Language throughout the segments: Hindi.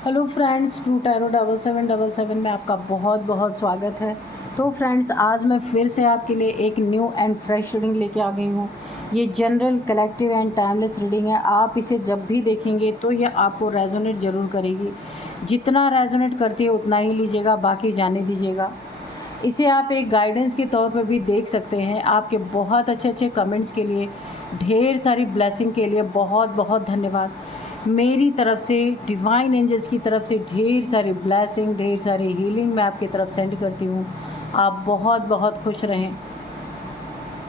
हेलो फ्रेंड्स, 2 10 7 7 7 में आपका बहुत बहुत स्वागत है। तो फ्रेंड्स, आज मैं फिर से आपके लिए एक न्यू एंड फ्रेश रीडिंग लेके आ गई हूँ। ये general, collective and timeless reading है। आप इसे जब भी देखेंगे तो ये आपको रेजोनेट ज़रूर करेगी। जितना रेजोनेट करती है उतना ही लीजिएगा, बाकी जाने दीजिएगा। इसे आप एक गाइडेंस के तौर पर भी देख सकते हैं। आपके बहुत अच्छे अच्छे कमेंट्स के लिए, ढेर सारी ब्लेसिंग के लिए बहुत बहुत धन्यवाद। मेरी तरफ से, डिवाइन एंजल्स की तरफ से ढेर सारी ब्लेसिंग, ढेर सारी हीलिंग मैं आपकी तरफ सेंड करती हूँ। आप बहुत बहुत खुश रहें,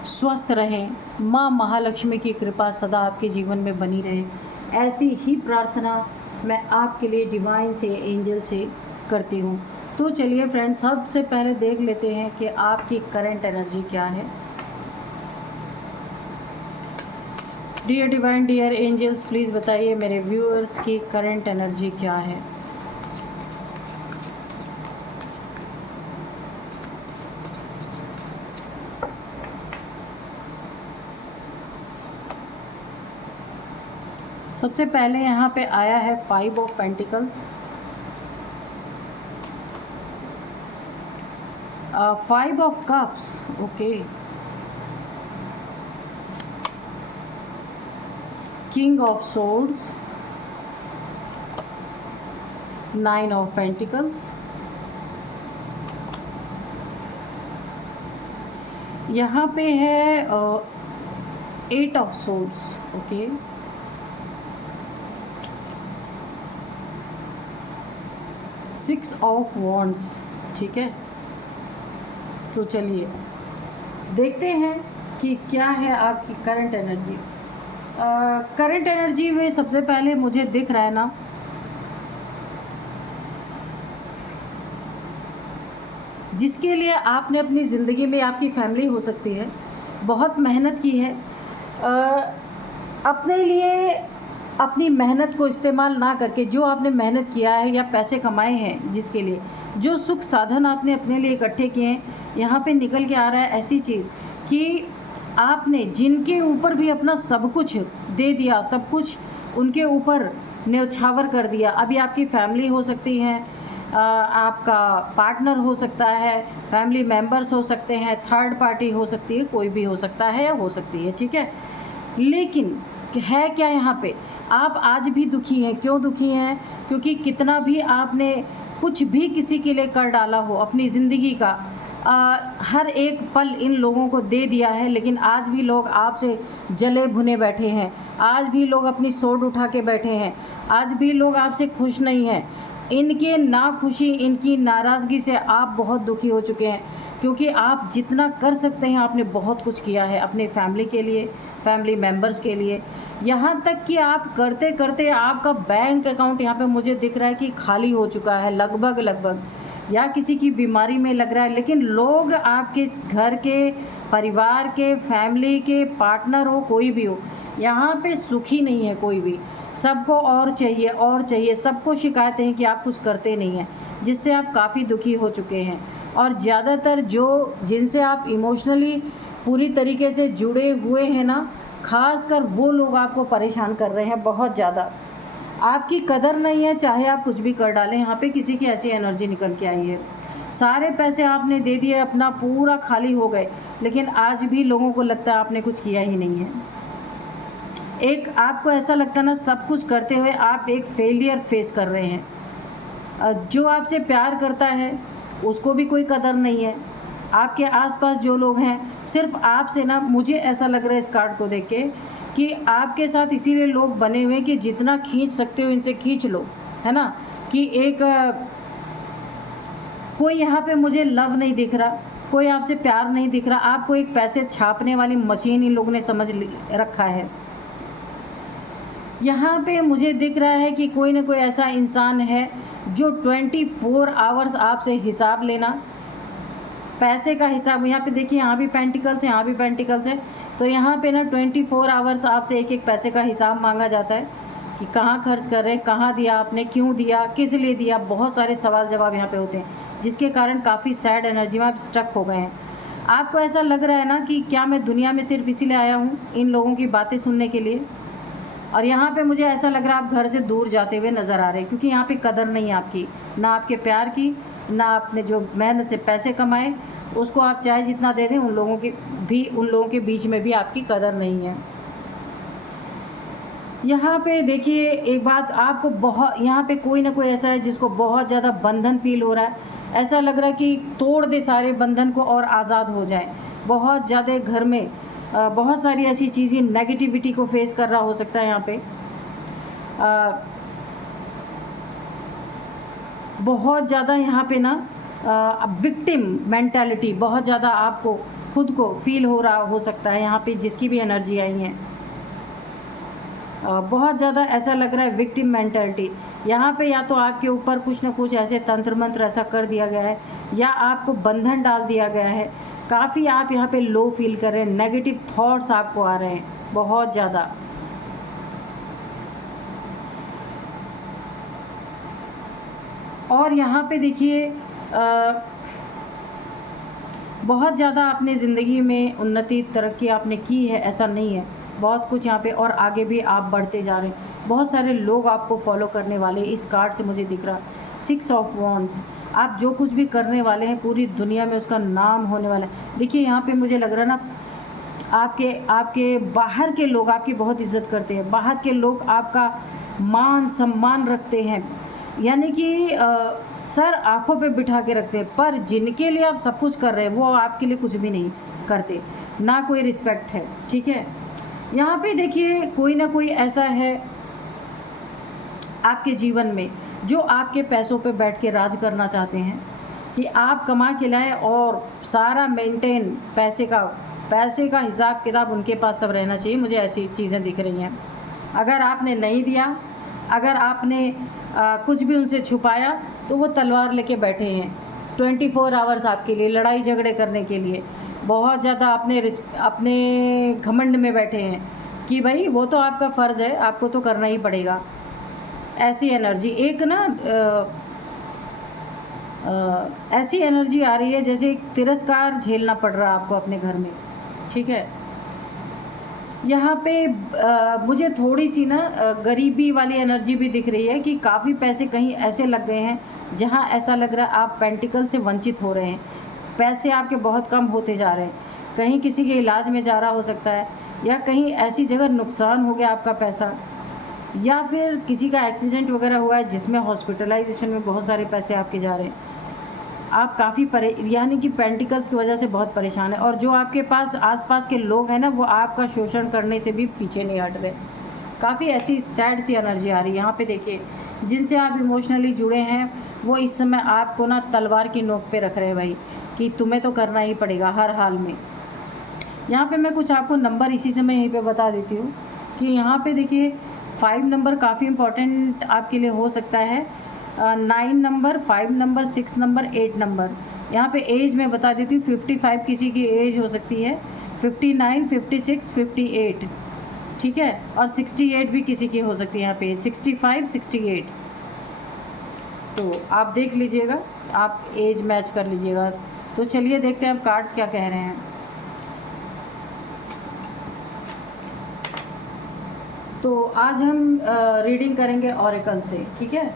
स्वस्थ रहें, माँ महालक्ष्मी की कृपा सदा आपके जीवन में बनी रहे। ऐसी ही प्रार्थना मैं आपके लिए डिवाइन से, एंजल से करती हूँ। तो चलिए फ्रेंड्स, सबसे पहले देख लेते हैं कि आपकी करंट एनर्जी क्या है। Dear divine, dear angels, please बताइए मेरे व्यूअर्स की करंट एनर्जी क्या है। सबसे पहले यहाँ पे आया है 5 of pentacles, 5 of cups, okay, king of swords, 9 of pentacles, यहाँ पे है 8 of swords, okay, 6 of wands, ठीक है। तो चलिए देखते हैं कि क्या है आपकी करंट एनर्जी। करंट एनर्जी में सबसे पहले मुझे दिख रहा है ना, जिसके लिए आपने अपनी ज़िंदगी में, आपकी फैमिली हो सकती है, बहुत मेहनत की है, अपने लिए अपनी मेहनत को इस्तेमाल ना करके, जो आपने मेहनत किया है या पैसे कमाए हैं, जिसके लिए जो सुख साधन आपने अपने लिए इकट्ठे किए हैं, यहाँ पे निकल के आ रहा है ऐसी चीज़ कि आपने जिनके ऊपर भी अपना सब कुछ दे दिया, सब कुछ उनके ऊपर न्यौछावर कर दिया। अभी आपकी फैमिली हो सकती है, आपका पार्टनर हो सकता है, फैमिली मेम्बर्स हो सकते हैं, थर्ड पार्टी हो सकती है, कोई भी हो सकता है या हो सकती है, ठीक है। लेकिन है क्या, यहाँ पे आप आज भी दुखी हैं। क्यों दुखी हैं? क्योंकि कितना भी आपने कुछ भी किसी के लिए कर डाला हो अपनी ज़िंदगी का, हर एक पल इन लोगों को दे दिया है, लेकिन आज भी लोग आपसे जले भुने बैठे हैं। आज भी लोग अपनी सोड उठा के बैठे हैं। आज भी लोग आपसे खुश नहीं हैं। इनके नाखुशी, इनकी नाराज़गी से आप बहुत दुखी हो चुके हैं, क्योंकि आप जितना कर सकते हैं आपने बहुत कुछ किया है अपने फैमिली के लिए, फैमिली मेम्बर्स के लिए। यहाँ तक कि आप करते करते आपका बैंक अकाउंट यहाँ पे मुझे दिख रहा है कि खाली हो चुका है लगभग, या किसी की बीमारी में लग रहा है। लेकिन लोग आपके घर के, परिवार के, फैमिली के, पार्टनर हो, कोई भी हो, यहाँ पे सुखी नहीं है कोई भी। सबको और चाहिए और चाहिए। सबको शिकायतें हैं कि आप कुछ करते नहीं हैं, जिससे आप काफ़ी दुखी हो चुके हैं। और ज़्यादातर जिनसे आप इमोशनली पूरी तरीके से जुड़े हुए हैं ना, खासकर वो लोग आपको परेशान कर रहे हैं बहुत ज़्यादा। आपकी कदर नहीं है, चाहे आप कुछ भी कर डालें। यहाँ पे किसी की ऐसी एनर्जी निकल के आई है। सारे पैसे आपने दे दिए, अपना पूरा खाली हो गए, लेकिन आज भी लोगों को लगता है आपने कुछ किया ही नहीं है। एक आपको ऐसा लगता है ना, सब कुछ करते हुए आप एक फेलियर फेस कर रहे हैं। जो आपसे प्यार करता है उसको भी कोई कदर नहीं है। आपके आसपास जो लोग हैं, सिर्फ आपसे ना, मुझे ऐसा लग रहा है इस कार्ड को देख के कि आपके साथ इसीलिए लोग बने हुए हैं कि जितना खींच सकते हो इनसे खींच लो, है ना। कि कोई यहाँ पे मुझे लव नहीं दिख रहा, कोई आपसे प्यार नहीं दिख रहा। आपको एक पैसे छापने वाली मशीन इन लोगों ने समझ रखा है। यहाँ पे मुझे दिख रहा है कि कोई ना कोई ऐसा इंसान है जो 24 आवर्स आपसे हिसाब लेना, पैसे का हिसाब। यहाँ पे देखिए, यहाँ भी पेंटिकल्स है, यहाँ भी पेंटिकल्स है। तो यहाँ पे ना 24 आवर्स आपसे एक एक पैसे का हिसाब मांगा जाता है कि कहाँ खर्च कर रहे हैं, कहाँ दिया आपने, क्यों दिया, किस लिए दिया। बहुत सारे सवाल जवाब यहाँ पे होते हैं, जिसके कारण काफ़ी सैड एनर्जी में आप स्टक हो गए हैं। आपको ऐसा लग रहा है ना कि क्या मैं दुनिया में सिर्फ इसीलिए आया हूँ इन लोगों की बातें सुनने के लिए। और यहाँ पे मुझे ऐसा लग रहा है आप घर से दूर जाते हुए नज़र आ रहे हैं, क्योंकि यहाँ पे कदर नहीं है आपकी, ना आपके प्यार की, ना आपने जो मेहनत से पैसे कमाए उसको आप चाहे जितना दे दें, उन लोगों के बीच में भी आपकी कदर नहीं है। यहाँ पे देखिए एक बात, आपको बहुत यहाँ पे कोई ना कोई ऐसा है जिसको बहुत ज़्यादा बंधन फील हो रहा है, ऐसा लग रहा है कि तोड़ दे सारे बंधन को और आज़ाद हो जाए। बहुत ज़्यादा घर में बहुत सारी ऐसी चीज़ें, नेगेटिविटी को फेस कर रहा हो सकता है यहाँ पे। बहुत ज़्यादा यहाँ पे ना विक्टिम मेंटालिटी बहुत ज़्यादा आपको खुद को फील हो रहा हो सकता है। यहाँ पे जिसकी भी एनर्जी आई है बहुत ज़्यादा ऐसा लग रहा है विक्टिम मेंटालिटी। यहाँ पे या तो आपके ऊपर कुछ ना कुछ ऐसे तंत्र मंत्र ऐसा कर दिया गया है, या आपको बंधन डाल दिया गया है। काफ़ी आप यहाँ पे लो फील कर रहे हैं, नेगेटिव थॉट्स आपको आ रहे हैं बहुत ज़्यादा। और यहाँ पे देखिए बहुत ज़्यादा आपने ज़िंदगी में उन्नति तरक्की आपने की है, ऐसा नहीं है, बहुत कुछ यहाँ पे, और आगे भी आप बढ़ते जा रहे हैं। बहुत सारे लोग आपको फॉलो करने वाले इस कार्ड से मुझे दिख रहा। 6 ऑफ वॉन्ड्स, आप जो कुछ भी करने वाले हैं पूरी दुनिया में उसका नाम होने वाला है। देखिए यहाँ पे मुझे लग रहा है ना, आपके बाहर के लोग आपकी बहुत इज्जत करते हैं, बाहर के लोग आपका मान सम्मान रखते हैं, यानी कि सर आंखों पे बिठा के रखते हैं। पर जिनके लिए आप सब कुछ कर रहे हैं वो आपके लिए कुछ भी नहीं करते, ना कोई रिस्पेक्ट है, ठीक है। यहाँ पे देखिए कोई ना कोई ऐसा है आपके जीवन में जो आपके पैसों पे बैठ के राज करना चाहते हैं कि आप कमा के लाएं और सारा मेंटेन पैसे का हिसाब किताब उनके पास सब रहना चाहिए। मुझे ऐसी चीज़ें दिख रही हैं। अगर आपने नहीं दिया, अगर आपने कुछ भी उनसे छुपाया तो वो तलवार लेके बैठे हैं 24 आवर्स आपके लिए, लड़ाई झगड़े करने के लिए। बहुत ज़्यादा अपने घमंड में बैठे हैं कि भाई वो तो आपका फ़र्ज़ है, आपको तो करना ही पड़ेगा। ऐसी एनर्जी एक ना ऐसी एनर्जी आ रही है जैसे एक तिरस्कार झेलना पड़ रहा है आपको अपने घर में, ठीक है। यहाँ पे मुझे थोड़ी सी ना गरीबी वाली एनर्जी भी दिख रही है कि काफ़ी पैसे कहीं ऐसे लग गए हैं जहाँ ऐसा लग रहा है आप पेंटिकल से वंचित हो रहे हैं, पैसे आपके बहुत कम होते जा रहे हैं। कहीं किसी के इलाज में जा रहा हो सकता है, या कहीं ऐसी जगह नुकसान हो गया आपका पैसा, या फिर किसी का एक्सीडेंट वगैरह हुआ है जिसमें हॉस्पिटलाइजेशन में बहुत सारे पैसे आपके जा रहे हैं। आप काफ़ी यानी कि पेंटिकल्स की वजह से बहुत परेशान है। और जो आपके पास आसपास के लोग हैं ना, वो आपका शोषण करने से भी पीछे नहीं हट रहे। काफ़ी ऐसी सैड सी एनर्जी आ रही है यहाँ पे। देखिए जिनसे आप इमोशनली जुड़े हैं वो इस समय आपको ना तलवार की नोक पे रख रहे हैं भाई, कि तुम्हें तो करना ही पड़ेगा हर हाल में। यहाँ पे मैं कुछ आपको नंबर इसी समय यहीं पे बता देती हूँ कि यहाँ पे देखिए 5 नंबर काफ़ी इम्पॉर्टेंट आपके लिए हो सकता है। 9 नंबर, 5 नंबर, 6 नंबर, 8 नंबर। यहाँ पे एज मैं बता देती हूँ, 55 किसी की एज हो सकती है, 59, 56, 58, ठीक है, और 68 भी किसी की हो सकती है। यहाँ पे 65, 68, तो आप देख लीजिएगा, आप एज मैच कर लीजिएगा। तो चलिए देखते हैं अब कार्ड्स क्या कह रहे हैं। तो आज हम रीडिंग करेंगे ऑरेकल से, ठीक है।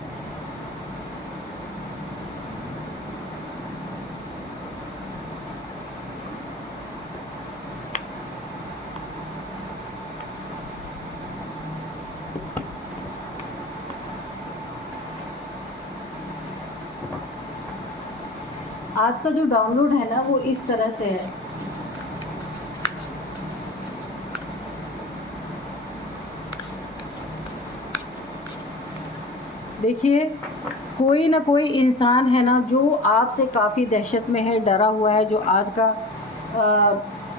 आज का जो डाउनलोड है ना वो इस तरह से है। देखिए कोई ना कोई इंसान है ना जो आपसे काफ़ी दहशत में है, डरा हुआ है। जो आज का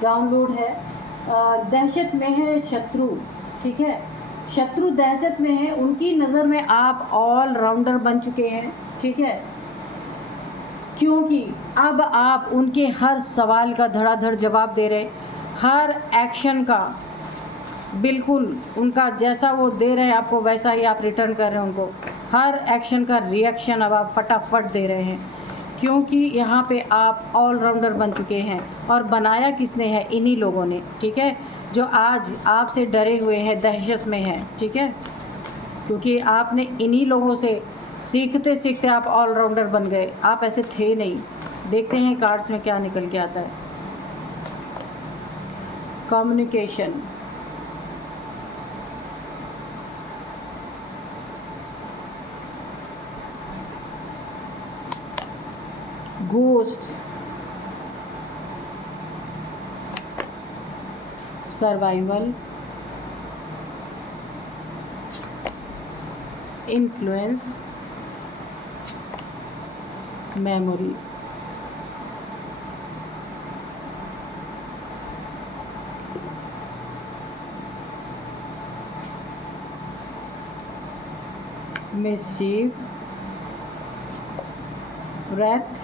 डाउनलोड है, दहशत में है शत्रु, ठीक है। शत्रु दहशत में है, उनकी नज़र में आप ऑल राउंडर बन चुके हैं, ठीक है। क्योंकि अब आप उनके हर सवाल का धड़ाधड़ जवाब दे रहे, हर एक्शन का बिल्कुल उनका जैसा वो दे रहे हैं आपको वैसा ही आप रिटर्न कर रहे हैं उनको। हर एक्शन का रिएक्शन अब आप फटाफट दे रहे हैं, क्योंकि यहाँ पे आप ऑलराउंडर बन चुके हैं। और बनाया किसने है? इन्हीं लोगों ने, ठीक है। जो आज आपसे डरे हुए हैं, दहशत में हैं, ठीक है, क्योंकि आपने इन्हीं लोगों से सीखते सीखते आप ऑलराउंडर बन गए। आप ऐसे थे नहीं। देखते हैं कार्ड्स में क्या निकल के आता है। Communication, ghost, survival, influence, memory. Mischief, wrath,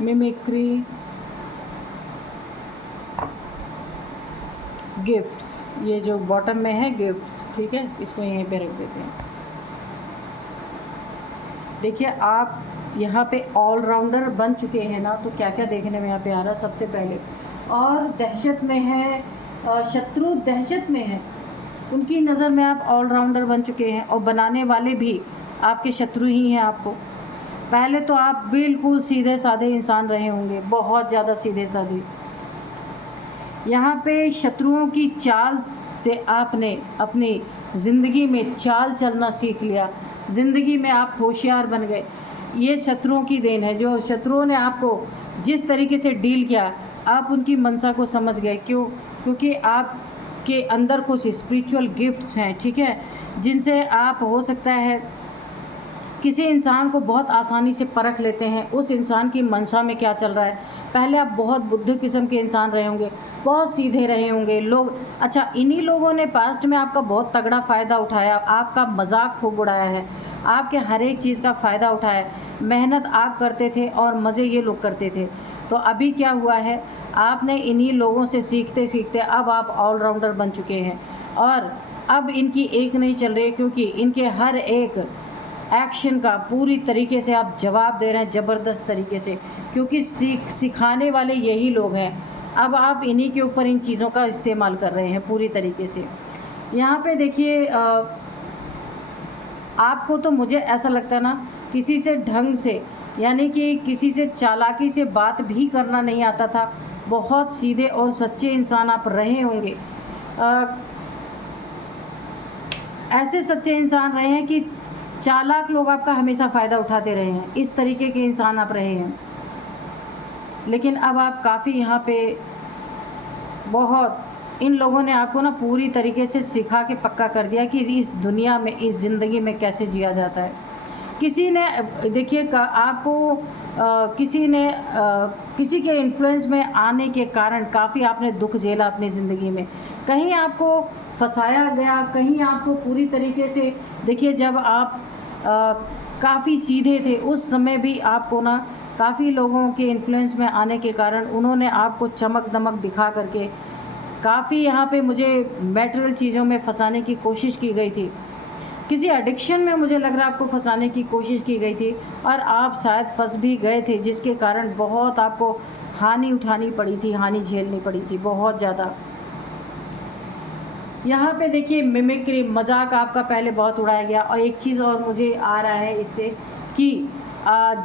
mimicry, gifts. ये जो बॉटम में है गिफ्ट्स, ठीक है, इसको यहीं पे रख देते हैं। देखिए आप यहाँ पे ऑलराउंडर बन चुके हैं ना, तो क्या क्या देखने में यहाँ पे आ रहा है। सबसे पहले और दहशत में है, शत्रु दहशत में है, उनकी नज़र में आप ऑलराउंडर बन चुके हैं और बनाने वाले भी आपके शत्रु ही हैं आपको। पहले तो आप बिल्कुल सीधे साधे इंसान रहे होंगे, बहुत ज़्यादा सीधे साधे। यहाँ पे शत्रुओं की चाल से आपने अपनी ज़िंदगी में चाल चलना सीख लिया, ज़िंदगी में आप होशियार बन गए। ये शत्रुओं की देन है। जो शत्रुओं ने आपको जिस तरीके से डील किया, आप उनकी मंशा को समझ गए। क्यों? क्योंकि आपके अंदर कुछ स्पिरिचुअल गिफ्ट्स हैं, ठीक है, जिनसे आप हो सकता है किसी इंसान को बहुत आसानी से परख लेते हैं, उस इंसान की मंशा में क्या चल रहा है। पहले आप बहुत बुद्धि किस्म के इंसान रहे होंगे, बहुत सीधे रहे होंगे लोग। अच्छा, इन्हीं लोगों ने पास्ट में आपका बहुत तगड़ा फ़ायदा उठाया, आपका मजाक खूब उड़ाया है, आपके हर एक चीज़ का फ़ायदा उठाया। मेहनत आप करते थे और मज़े ये लोग करते थे। तो अभी क्या हुआ है, आपने इन्हीं लोगों से सीखते सीखते अब आप ऑलराउंडर बन चुके हैं। और अब इनकी एक नहीं चल रही, क्योंकि इनके हर एक एक्शन का पूरी तरीके से आप जवाब दे रहे हैं, ज़बरदस्त तरीके से, क्योंकि सिखाने वाले यही लोग हैं। अब आप इन्हीं के ऊपर इन चीज़ों का इस्तेमाल कर रहे हैं पूरी तरीके से। यहाँ पे देखिए आपको तो मुझे ऐसा लगता है ना, किसी से ढंग से, यानी कि किसी से चालाकी से बात भी करना नहीं आता था। बहुत सीधे और सच्चे इंसान आप रहे होंगे। ऐसे सच्चे इंसान रहे हैं कि चालाक लोग आपका हमेशा फ़ायदा उठाते रहे हैं। इस तरीके के इंसान आप रहे हैं। लेकिन अब आप काफ़ी यहाँ पे बहुत, इन लोगों ने आपको ना पूरी तरीके से सिखा के पक्का कर दिया कि इस दुनिया में, इस ज़िंदगी में कैसे जिया जाता है। किसी ने देखिए आपको किसी ने किसी के इन्फ्लुएंस में आने के कारण काफ़ी आपने दुख झेला अपनी ज़िंदगी में। कहीं आपको फंसाया गया, कहीं आपको पूरी तरीके से, देखिए जब आप काफ़ी सीधे थे उस समय भी आपको ना काफ़ी लोगों के इन्फ्लुएंस में आने के कारण उन्होंने आपको चमक दमक दिखा करके काफ़ी यहाँ पे मुझे मैटेरियल चीज़ों में फंसाने की कोशिश की गई थी। किसी एडिक्शन में मुझे लग रहा है आपको फंसाने की कोशिश की गई थी और आप शायद फंस भी गए थे, जिसके कारण बहुत आपको हानि उठानी पड़ी थी, हानि झेलनी पड़ी थी बहुत ज़्यादा। यहाँ पे देखिए मिमिक्री, मजाक आपका पहले बहुत उड़ाया गया। और एक चीज़ और मुझे आ रहा है इससे कि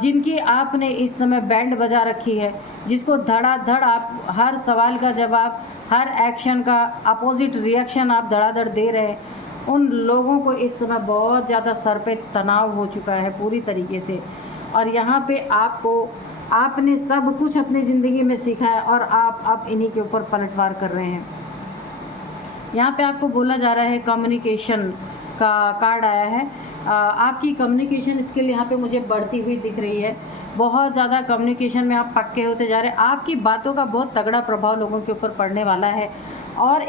जिनकी आपने इस समय बैंड बजा रखी है, जिसको धड़ाधड़ आप हर सवाल का जवाब, हर एक्शन का अपोजिट रिएक्शन आप धड़ाधड़ दे रहे हैं, उन लोगों को इस समय बहुत ज़्यादा सर पे तनाव हो चुका है पूरी तरीके से। और यहाँ पे आपने सब कुछ अपनी ज़िंदगी में सीखा है और आप अब इन्हीं के ऊपर पलटवार कर रहे हैं। यहाँ पे आपको बोला जा रहा है, कम्युनिकेशन का कार्ड आया है। आपकी कम्युनिकेशन स्किल यहाँ पे मुझे बढ़ती हुई दिख रही है। बहुत ज़्यादा कम्युनिकेशन में आप पक्के होते जा रहे हैं। आपकी बातों का बहुत तगड़ा प्रभाव लोगों के ऊपर पड़ने वाला है और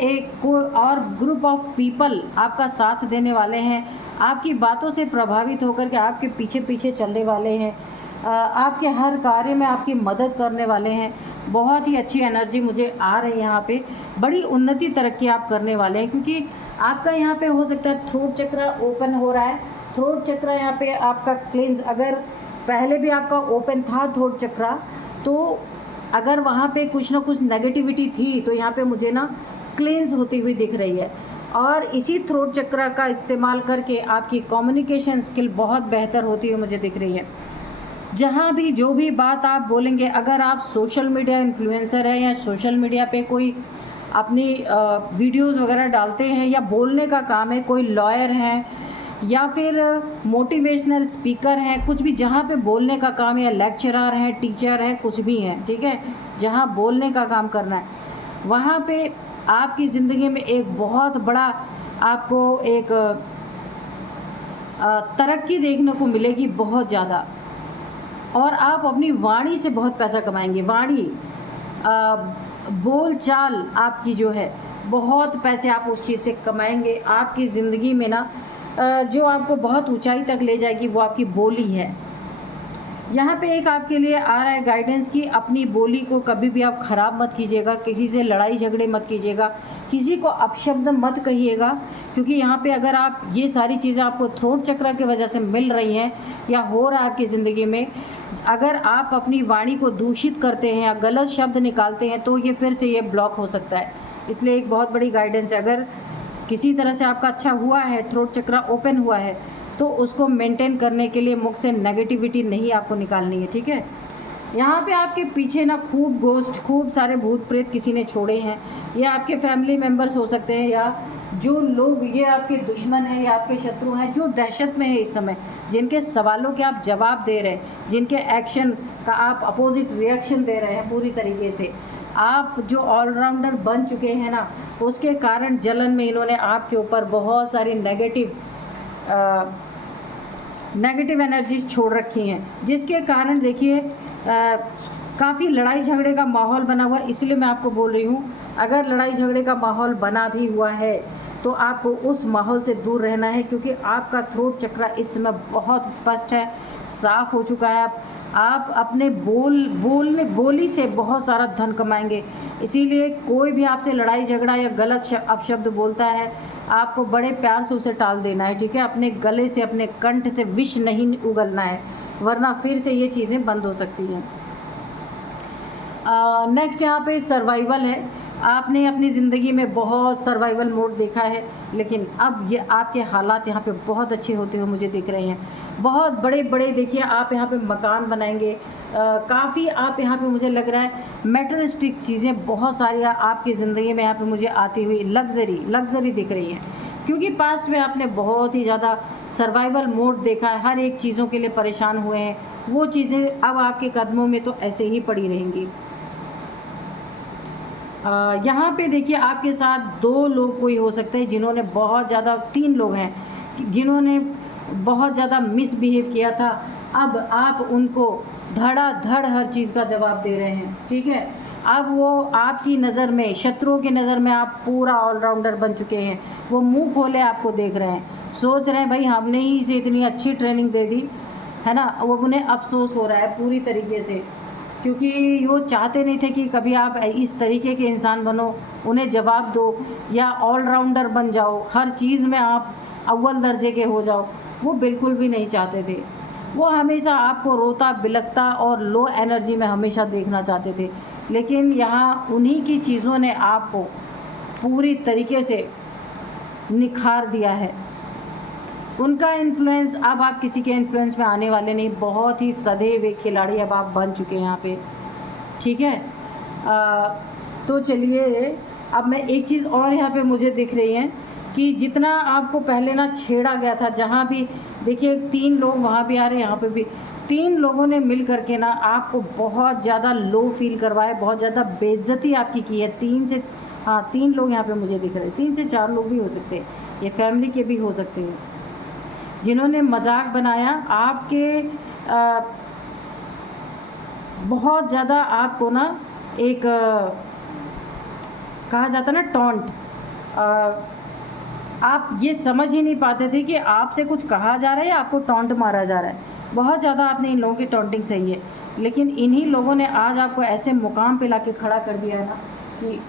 और ग्रुप ऑफ पीपल आपका साथ देने वाले हैं। आपकी बातों से प्रभावित होकर के आपके पीछे पीछे चलने वाले हैं। आपके हर कार्य में आपकी मदद करने वाले हैं। बहुत ही अच्छी एनर्जी मुझे आ रही है यहाँ पे। बड़ी उन्नति तरक्की आप करने वाले हैं, क्योंकि आपका यहाँ पे हो सकता है थ्रोट चक्र ओपन हो रहा है। थ्रोट चक्र यहाँ पे आपका क्लींस, अगर पहले भी आपका ओपन था थ्रोट चक्र, तो अगर वहाँ पे कुछ ना कुछ नेगेटिविटी थी तो यहाँ पे मुझे ना क्लींस होती हुई दिख रही है। और इसी थ्रोट चक्र का इस्तेमाल करके आपकी कम्युनिकेशन स्किल बहुत बेहतर होती हुई मुझे दिख रही है। जहाँ भी जो भी बात आप बोलेंगे, अगर आप सोशल मीडिया इन्फ्लुएंसर हैं या सोशल मीडिया पे कोई अपनी वीडियोस वगैरह डालते हैं या बोलने का काम है, कोई लॉयर हैं या फिर मोटिवेशनल स्पीकर हैं, कुछ भी जहाँ पे बोलने का काम है, या लेक्चरर हैं, टीचर हैं, कुछ भी हैं, ठीक है, जहाँ बोलने का काम करना है, वहाँ पे आपकी ज़िंदगी में एक बहुत बड़ा आपको एक तरक्की देखने को मिलेगी, बहुत ज़्यादा। और आप अपनी वाणी से बहुत पैसा कमाएंगे। वाणी, बोल चाल आपकी जो है, बहुत पैसे आप उस चीज़ से कमाएंगे। आपकी ज़िंदगी में ना जो आपको बहुत ऊंचाई तक ले जाएगी वो आपकी बोली है। यहाँ पे एक आपके लिए आ रहा है गाइडेंस कि अपनी बोली को कभी भी आप ख़राब मत कीजिएगा, किसी से लड़ाई झगड़े मत कीजिएगा, किसी को अपशब्द मत कहिएगा, क्योंकि यहाँ पे अगर आप ये सारी चीज़ें आपको थ्रोट चक्र की वजह से मिल रही हैं या हो रहा है आपकी ज़िंदगी में, अगर आप अपनी वाणी को दूषित करते हैं या गलत शब्द निकालते हैं तो ये फिर से ये ब्लॉक हो सकता है। इसलिए एक बहुत बड़ी गाइडेंस है, अगर किसी तरह से आपका अच्छा हुआ है, थ्रोट चक्र ओपन हुआ है, तो उसको मेंटेन करने के लिए मुख से नेगेटिविटी नहीं आपको निकालनी है, ठीक है। यहाँ पे आपके पीछे ना खूब गोस्ट, खूब सारे भूत प्रेत किसी ने छोड़े हैं, या आपके फैमिली मेम्बर्स हो सकते हैं, या जो लोग ये आपके दुश्मन हैं या आपके शत्रु हैं जो दहशत में है इस समय, जिनके सवालों के आप जवाब दे रहे हैं, जिनके एक्शन का आप अपोजिट रिएक्शन दे रहे हैं पूरी तरीके से। आप जो ऑलराउंडर बन चुके हैं ना, उसके कारण जलन में इन्होंने आपके ऊपर बहुत सारी नेगेटिव एनर्जीज छोड़ रखी हैं, जिसके कारण देखिए काफ़ी लड़ाई झगड़े का माहौल बना हुआ है। इसलिए मैं आपको बोल रही हूँ, अगर लड़ाई झगड़े का माहौल बना भी हुआ है तो आपको उस माहौल से दूर रहना है, क्योंकि आपका थ्रोट चक्र इस समय बहुत स्पष्ट है, साफ हो चुका है। आप अपने बोली से बहुत सारा धन कमाएंगे। इसीलिए कोई भी आपसे लड़ाई झगड़ा या गलत अपशब्द बोलता है, आपको बड़े प्यार से उसे टाल देना है, ठीक है। अपने गले से, अपने कंठ से विष नहीं उगलना है, वरना फिर से ये चीज़ें बंद हो सकती हैं। नेक्स्ट यहाँ पे सर्वाइवल है। आपने अपनी ज़िंदगी में बहुत सर्वाइवल मोड देखा है, लेकिन अब ये आपके हालात यहाँ पे बहुत अच्छे होते हुए मुझे दिख रहे हैं। बहुत बड़े बड़े देखिए आप यहाँ पे मकान बनाएंगे, काफ़ी आप यहाँ पे मुझे लग रहा है मेटेरियलिस्टिक चीज़ें बहुत सारी आपकी ज़िंदगी में यहाँ पे मुझे आती हुई लग्जरी दिख रही हैं, क्योंकि पास्ट में आपने बहुत ही ज़्यादा सर्वाइवल मोड देखा है, हर एक चीज़ों के लिए परेशान हुए हैं। वो चीज़ें अब आपके कदमों में तो ऐसे ही पड़ी रहेंगी। यहाँ पे देखिए आपके साथ 2 लोग कोई हो सकते हैं जिन्होंने बहुत ज़्यादा, 3 लोग हैं जिन्होंने बहुत ज़्यादा मिसबिहेव किया था। अब आप उनको धड़ाधड़ हर चीज़ का जवाब दे रहे हैं, ठीक है। अब वो आपकी नज़र में, शत्रुओं की नज़र में आप पूरा ऑलराउंडर बन चुके हैं। वो मुंह खोले आपको देख रहे हैं, सोच रहे हैं भाई हमने ही इसे इतनी अच्छी ट्रेनिंग दे दी है ना। वो उन्हें अफसोस हो रहा है पूरी तरीके से, क्योंकि वो चाहते नहीं थे कि कभी आप इस तरीके के इंसान बनो, उन्हें जवाब दो या ऑलराउंडर बन जाओ, हर चीज़ में आप अव्वल दर्जे के हो जाओ। वो बिल्कुल भी नहीं चाहते थे। वो हमेशा आपको रोता बिलखता और लो एनर्जी में हमेशा देखना चाहते थे, लेकिन यहाँ उन्हीं की चीज़ों ने आपको पूरी तरीके से निखार दिया है। उनका इन्फ्लुएंस, अब आप किसी के इन्फ्लुएंस में आने वाले नहीं। बहुत ही सधे हुए खिलाड़ी अब आप बन चुके हैं यहाँ पे, ठीक है। तो चलिए अब मैं एक चीज़ और यहाँ पे मुझे दिख रही है कि जितना आपको पहले ना छेड़ा गया था, जहाँ भी देखिए 3 लोग वहाँ भी आ रहे हैं, यहाँ पे भी 3 लोगों ने मिल करके ना आपको बहुत ज़्यादा लो फील करवाया, बहुत ज़्यादा बेइज्जती आपकी की है। 3 लोग यहाँ पे मुझे दिख रहे हैं, 3 से 4 लोग भी हो सकते हैं, ये फैमिली के भी हो सकते हैं, जिन्होंने मजाक बनाया आपके। बहुत ज़्यादा आपको ना एक कहा जाता ना टॉन्ट, आप ये समझ ही नहीं पाते थे कि आपसे कुछ कहा जा रहा है या आपको टॉन्ट मारा जा रहा है। बहुत ज़्यादा आपने इन लोगों की टॉन्टिंग सही है, लेकिन इन्हीं लोगों ने आज आपको ऐसे मुकाम पे लाके खड़ा कर दिया है ना कि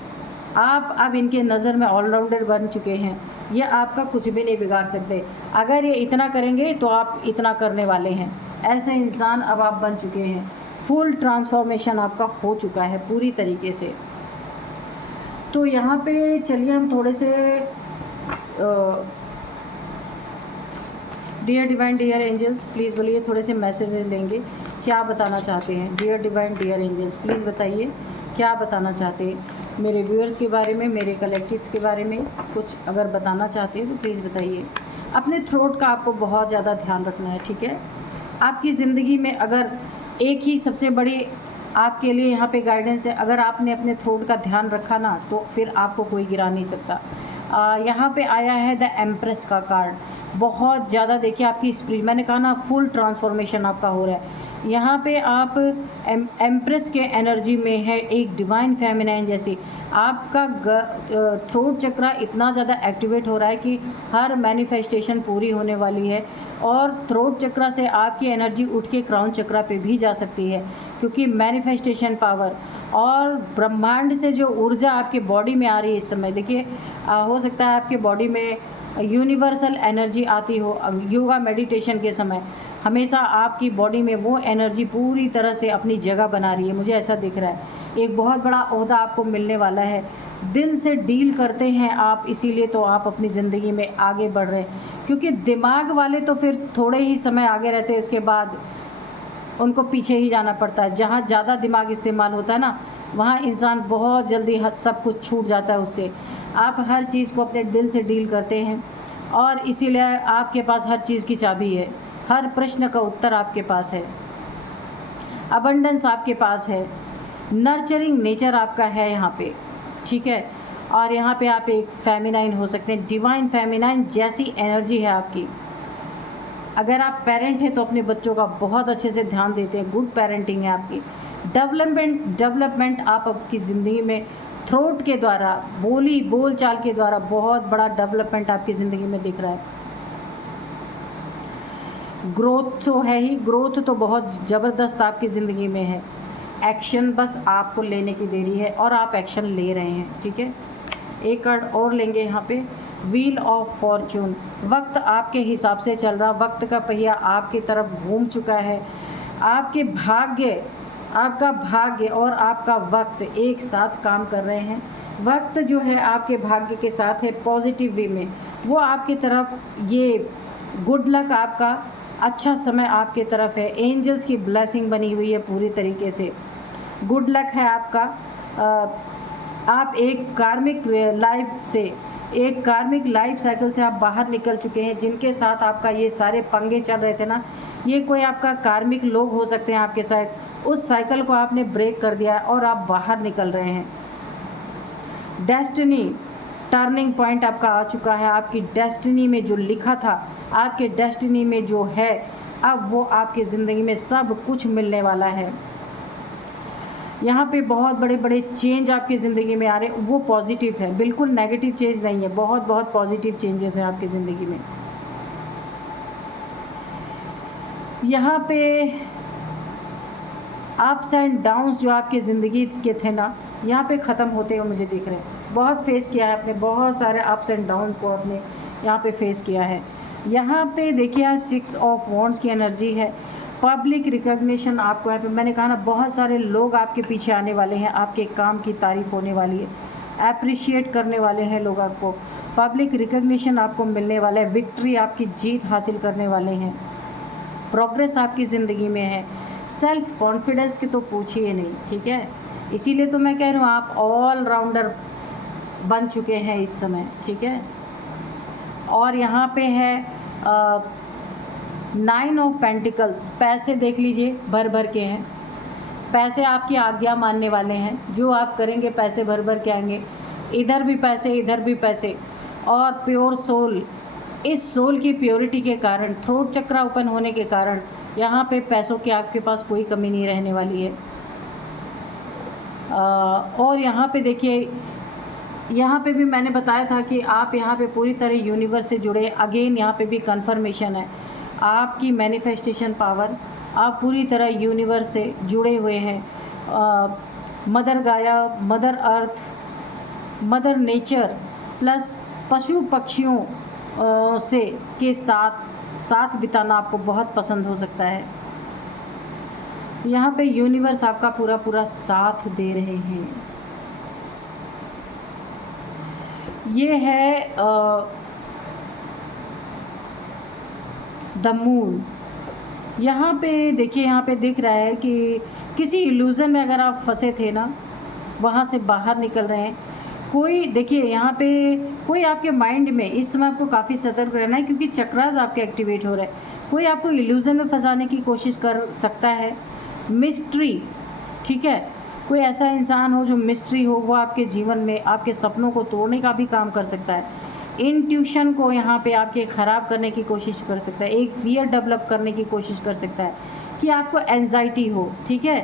आप अब इनके नज़र में ऑलराउंडर बन चुके हैं। ये आपका कुछ भी नहीं बिगाड़ सकते। अगर ये इतना करेंगे तो आप इतना करने वाले हैं, ऐसे इंसान अब आप बन चुके हैं। फुल ट्रांसफॉर्मेशन आपका हो चुका है पूरी तरीके से। तो यहाँ पे चलिए हम थोड़े से dear divine dear angels please बोलिए, थोड़े से मैसेजेस लेंगे, क्या बताना चाहते हैं। Dear divine dear angels please बताइए क्या बताना चाहते हैं मेरे व्यूअर्स के बारे में, मेरे कलेक्टिव्स के बारे में। कुछ अगर बताना चाहते हैं तो प्लीज़ बताइए। अपने थ्रोट का आपको बहुत ज़्यादा ध्यान रखना है, ठीक है। आपकी ज़िंदगी में अगर एक ही सबसे बड़ी आपके लिए यहाँ पे गाइडेंस है, अगर आपने अपने थ्रोट का ध्यान रखा ना तो फिर आपको कोई गिरा नहीं सकता। यहाँ पे आया है द एम्प्रेस का कार्ड, बहुत ज़्यादा देखिए आपकी स्पिरिट, मैंने कहा ना फुल ट्रांसफॉर्मेशन आपका हो रहा है। यहाँ पे आप एम्प्रेस के एनर्जी में है, एक डिवाइन फेमिनाइन जैसी। आपका थ्रोट चक्रा इतना ज़्यादा एक्टिवेट हो रहा है कि हर मैनिफेस्टेशन पूरी होने वाली है, और थ्रोट चक्रा से आपकी एनर्जी उठ के क्राउन चक्रा पे भी जा सकती है, क्योंकि मैनिफेस्टेशन पावर और ब्रह्मांड से जो ऊर्जा आपके बॉडी में आ रही है इस समय, देखिए हो सकता है आपके बॉडी में यूनिवर्सल एनर्जी आती हो। योगा मेडिटेशन के समय हमेशा आपकी बॉडी में वो एनर्जी पूरी तरह से अपनी जगह बना रही है, मुझे ऐसा दिख रहा है। एक बहुत बड़ा ओहदा आपको मिलने वाला है, दिल से डील करते हैं आप, इसीलिए तो आप अपनी ज़िंदगी में आगे बढ़ रहे हैं। क्योंकि दिमाग वाले तो फिर थोड़े ही समय आगे रहते हैं, इसके बाद उनको पीछे ही जाना पड़ता है। जहाँ ज़्यादा दिमाग इस्तेमाल होता है ना, वहाँ इंसान बहुत जल्दी सब कुछ छूट जाता है उससे। आप हर चीज़ को अपने दिल से डील करते हैं, और इसीलिए आपके पास हर चीज़ की चाबी है, हर प्रश्न का उत्तर आपके पास है, अबंडेंस आपके पास है, नर्चरिंग नेचर आपका है यहाँ पे, ठीक है। और यहाँ पे आप एक फेमिनाइन हो सकते हैं, डिवाइन फेमिनाइन जैसी एनर्जी है आपकी। अगर आप पेरेंट हैं तो अपने बच्चों का बहुत अच्छे से ध्यान देते हैं, गुड पेरेंटिंग है आपकी। डेवलपमेंट आप आपकी ज़िंदगी में थ्रोट के द्वारा, बोल चाल के द्वारा बहुत बड़ा डेवलपमेंट आपकी ज़िंदगी में दिख रहा है। ग्रोथ तो है ही, ग्रोथ तो बहुत ज़बरदस्त आपकी ज़िंदगी में है। एक्शन बस आपको लेने की देरी है, और आप एक्शन ले रहे हैं, ठीक है। एक कार्ड और लेंगे यहाँ पे, व्हील ऑफ फॉर्चून। वक्त आपके हिसाब से चल रहा, वक्त का पहिया आपकी तरफ घूम चुका है। आपका भाग्य और आपका वक्त एक साथ काम कर रहे हैं। वक्त जो है आपके भाग्य के साथ है पॉजिटिव वे में, वो आपकी तरफ, ये गुड लक आपका, अच्छा समय आपके तरफ है। एंजल्स की ब्लेसिंग बनी हुई है पूरी तरीके से, गुड लक है आपका। आप एक कार्मिक लाइफ साइकिल से आप बाहर निकल चुके हैं। जिनके साथ आपका ये सारे पंगे चल रहे थे ना, ये कोई आपका कार्मिक लोग हो सकते हैं आपके साथ, उस साइकिल को आपने ब्रेक कर दिया और आप बाहर निकल रहे हैं। डेस्टिनी टर्निंग पॉइंट आपका आ चुका है। आपकी डेस्टिनी में जो लिखा था, आपके डेस्टिनी में जो है, अब वो आपकी ज़िंदगी में सब कुछ मिलने वाला है। यहाँ पे बहुत बड़े बड़े चेंज आपकी ज़िंदगी में आ रहे हैं, वो पॉजिटिव है, बिल्कुल नेगेटिव चेंज नहीं है, बहुत पॉजिटिव चेंजेस हैं आपकी ज़िंदगी में। यहाँ पे अप्स एंड डाउन्स जो आपकी ज़िंदगी के थे ना, यहाँ पे ख़त्म होते हुए मुझे दिख रहे हैं। बहुत फेस किया है आपने, बहुत सारे अप्स एंड डाउन को आपने यहाँ पे फेस किया है। यहाँ पे देखिए यहाँ 6 ऑफ वॉन्ड्स की एनर्जी है। पब्लिक रिकग्निशन आपको यहाँ पे, मैंने कहा ना, बहुत सारे लोग आपके पीछे आने वाले हैं, आपके काम की तारीफ़ होने वाली है, अप्रिशिएट करने वाले हैं लोग आपको। पब्लिक रिकग्निशन आपको मिलने वाला है, विक्ट्री आपकी जीत हासिल करने वाले हैं, प्रोग्रेस आपकी ज़िंदगी में है। सेल्फ कॉन्फिडेंस की तो पूछिए नहीं, ठीक है। इसीलिए तो मैं कह रही हूँ आप ऑल राउंडर बन चुके हैं इस समय, ठीक है। और यहाँ पे है 9 ऑफ पेंटिकल्स। पैसे देख लीजिए भर भर के हैं, पैसे आपकी आज्ञा मानने वाले हैं, जो आप करेंगे पैसे भर भर के आएंगे। इधर भी पैसे, इधर भी पैसे, और प्योर सोल, इस सोल की प्योरिटी के कारण, थ्रोट चक्रा ओपन होने के कारण यहाँ पे पैसों की आपके पास कोई कमी नहीं रहने वाली है। और यहाँ पे देखिए, यहाँ पे भी मैंने बताया था कि आप यहाँ पे पूरी तरह यूनिवर्स से जुड़े। अगेन यहाँ पे भी कंफर्मेशन है, आपकी मैनिफेस्टेशन पावर, आप पूरी तरह यूनिवर्स से जुड़े हुए हैं। मदर गाया, mother earth, mother nature plus पशु पक्षियों से के साथ बिताना आपको बहुत पसंद हो सकता है। यहाँ पे यूनिवर्स आपका पूरा पूरा साथ दे रहे हैं। ये है द मून। यहाँ पे देखिए, यहाँ पे दिख रहा है कि किसी इल्यूज़न में अगर आप फंसे थे ना, वहाँ से बाहर निकल रहे हैं। कोई देखिए यहाँ पे कोई आपके माइंड में इस समय आपको काफ़ी सतर्क रहना है, क्योंकि चक्रास आपके एक्टिवेट हो रहे हैं। कोई आपको इल्यूज़न में फंसाने की कोशिश कर सकता है। मिस्ट्री, ठीक है, कोई ऐसा इंसान हो जो मिस्ट्री हो, वो आपके जीवन में आपके सपनों को तोड़ने का भी काम कर सकता है। इंट्यूशन को यहाँ पे आपके ख़राब करने की कोशिश कर सकता है। एक फियर डेवलप करने की कोशिश कर सकता है कि आपको एंजाइटी हो, ठीक है।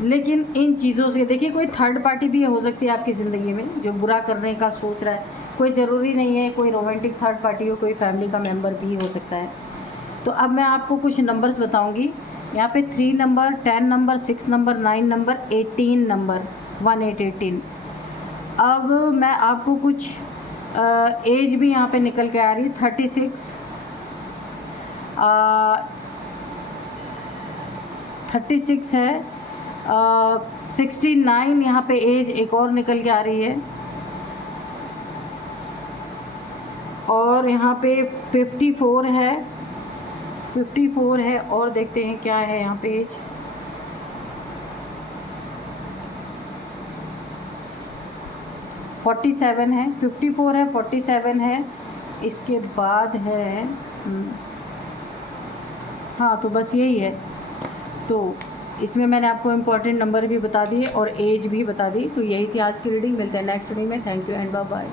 लेकिन इन चीज़ों से देखिए, कोई थर्ड पार्टी भी हो सकती है आपकी ज़िंदगी में जो बुरा करने का सोच रहा है। कोई ज़रूरी नहीं है कोई रोमांटिक थर्ड पार्टी हो, कोई फैमिली का मेम्बर भी हो सकता है। तो अब मैं आपको कुछ नंबर्स बताऊंगी। यहाँ पे 3 number, 10 number, 6 number, 9 number, 18 number, 1818। अब मैं आपको कुछ एज भी यहाँ पे निकल के आ रही है। 36 36 है। 69 यहाँ पे एज एक और निकल के आ रही है। और यहाँ पे 54 है, 54 है। और देखते हैं क्या है यहाँ पे एज। 47 है, 54 है, 47 है। इसके बाद है हाँ, तो बस यही है। तो इसमें मैंने आपको इम्पोर्टेंट नंबर भी बता दिए और एज भी बता दी। तो यही थी आज की रीडिंग। मिलते हैं नेक्स्ट रीडिंग में। Thank you and bye bye.